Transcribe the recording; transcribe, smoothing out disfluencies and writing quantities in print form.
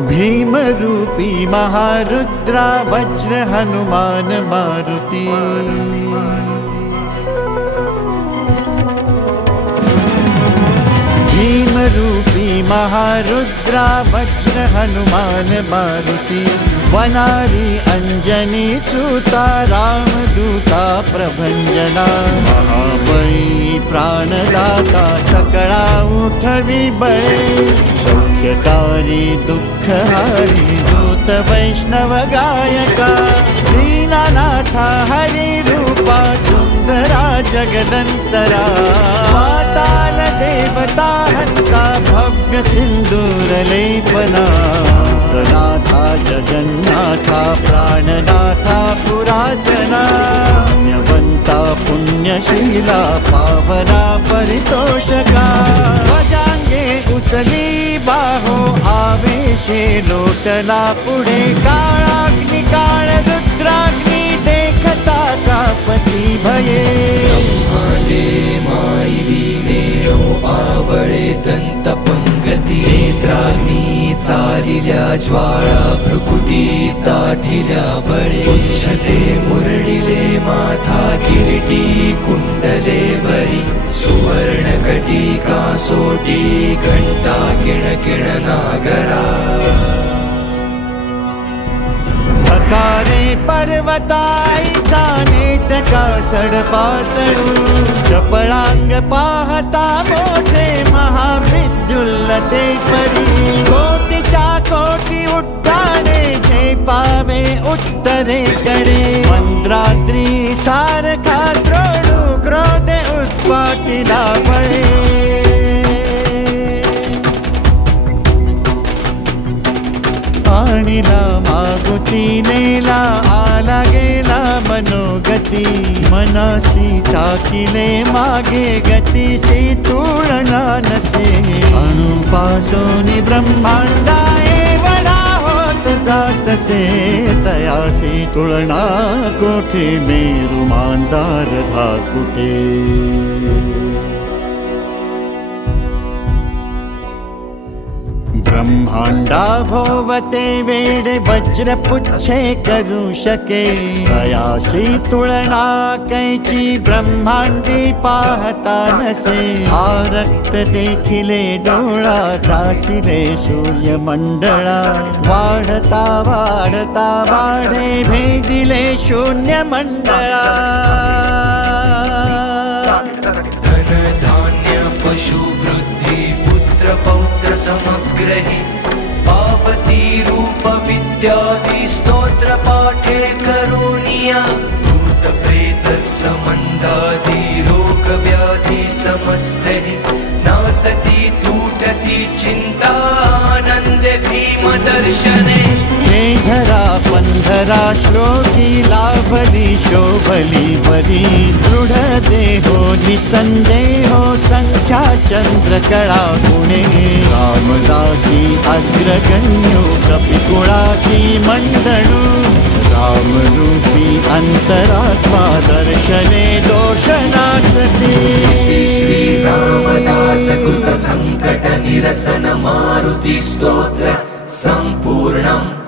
भीम रूपी महारुद्रा वज्र हनुमान मारुति। भीम रूपी महारुद्रा वज्र हनुमान मारुति। वनारी अंजनी सूता रामदूता प्रभंजना। महाबली प्राणदाता सकळा उठवी बळे। सौख्यकारी दुःखहारी दूत वैष्णव गायका। दीनानाथा हरि रूपा सुंदरा जगदंतरा। पाताल देवता हंता भव्य सिंदूर लेपना। नाथा जगन्नाथा प्राणनाथा पुरातना। पुण्यवंता पुण्यशीला पावना परितोषका। भजांगे उचली बाहो आवेशे लोटला पुढे। काळाग्नि काळ रुद्राग्नि देखता कापती भये। ब्रह्मांडे मायिली नेळो आवळे दंत पंगती। नेत्राग्नि चालिल्या ज्वाळा भ्रुकुटी ताठिल्या बळे। उच्छते मुरडिले माथा किरीटी कुंडले भरी। सुवर्ण कटिका सोटी घंटा किणकिण नागरा। थकारे पर्वताईसा नेटका सडपातळू। चपळांग पाहता मोठे महाविद्युल्लते परी। कोटीच्या कोटी उड्डाणे झेपावे उत्तरेकडे। मंद्राद्री सारखा द्रोणू क्रोध उत्पाटिला बळे। आणिला मागुती नेला आला गेला मनोगती। मनासी टाकिले मागे गतीसी तुळना नसे। अणुपासून ब्रह्मांडा एवढा होत जातसे। तयासी तुळना कोठे मेरू मांदार धाकुटे। ब्रह्मांडा भोवते वेडे वज्र पुच्छे करू शके। तयासी तुळना कैची ब्रह्मांडी पाहता नसे। आरक्त देखिले डोळा ग्रासिले सूर्यमंडळा। वाढता वाढता वाढे भेदिले शून्य मंडळा। धन धान्य पशु वृद्धि पुत्र पौत्र समग्रहि। पावती रूप विद्यादि स्तोत्र पाठे करोनिया। भूत प्रेत संबंधादि रोग व्याधि समस्ते। नासती तूटती चिंता आनंद भीम दर्शने। धरा पंधरा श्लोकी लाभली शोभली बरी। दृढ देहो निसंदेहो संख्या चंद्रकळा गुणे। रामदासी अग्रगण्यो कपिकुळासी मंडळू। रामरूपी अंतरात्मा दर्शने दोष नासती। श्री रामदास कृत संकट निरसन मारुति स्तोत्र संपूर्णम्।